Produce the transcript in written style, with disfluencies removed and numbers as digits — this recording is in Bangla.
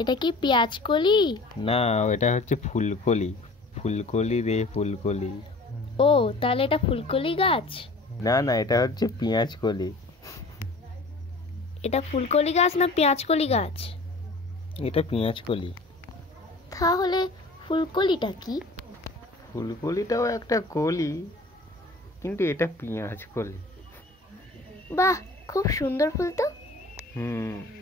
এটা কি পেঁয়াজ কলি? না, এটা হচ্ছে ফুলকলি। ফুলকলি রে ফুলকলি। ও, তাহলে এটা ফুলকলি গাছ? না না, এটা হচ্ছে পেঁয়াজ কলি। এটা ফুলকলি গাছ না পেঁয়াজ কলি গাছ? এটা পেঁয়াজ কলি। তাহলে ফুলকলিটা কি? ফুলকলিটাও একটা কলি, কিন্তু এটা পেঁয়াজ কলি। বাহ, খুব সুন্দর ফুল তো। হুম।